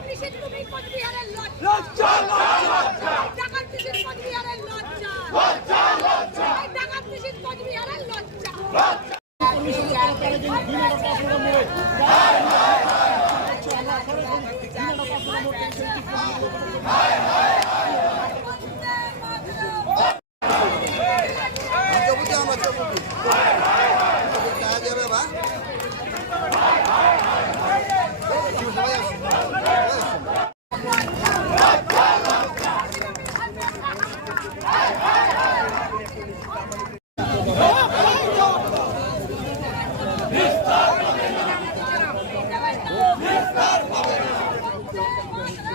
নিষিদ্ধ তুমি কোচবিহারের লজ্জা ডাকাত নিষিদ্ধ কোচবিহারের লজ্জা এই ডাকাত নিষিদ্ধ কোচবিহারের লজ্জা পঞ্চবটি আমার চৌপটি দেখা যাবে বা সবাই আসুন সবাই আসুন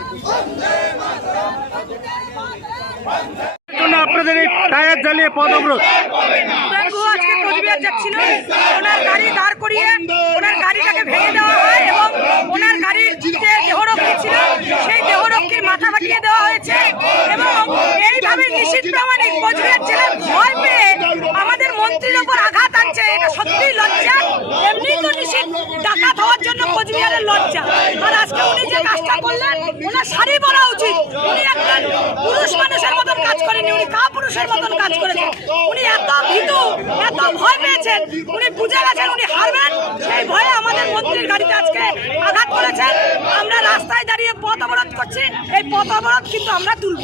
আপনাদের এই টায়ার জ্বালিয়ে পদ অবরোধ ওনার গাড়ি দাঁড় করিয়ে গাড়িটাকে ভেঙে দেওয়া হয় এবং ওনার সেই মাথা দেওয়া হয়েছে এবং এইভাবে আমাদের মন্ত্রীর ওপর আঘাত আনছে। এটা সত্যিই লজ্জা। এমনি তো নিশ্চিত ডাকাত হওয়ার জন্য কোচবিহারের লজ্জা। আর আজকে উনি কাজটা করলেন, ওনার শাড়ি বলা উচিত। উনি একজন পুরুষ মানুষের মতন কাজ করেনি উনি কা পুরুষের মতন কাজ করেছেন। উনি এত ভীত, এত ভয় পেয়েছেন, উনি বুঝে গেছেন, উনি হারবেন। সেই ভয়ে আমাদের মন্ত্রীর গাড়িতে আজকে আঘাত করেছেন। আমরা রাস্তায় দাঁড়িয়ে পথ অবরোধ করছি, এই পথ অবরোধ কিন্তু আমরা তুলব।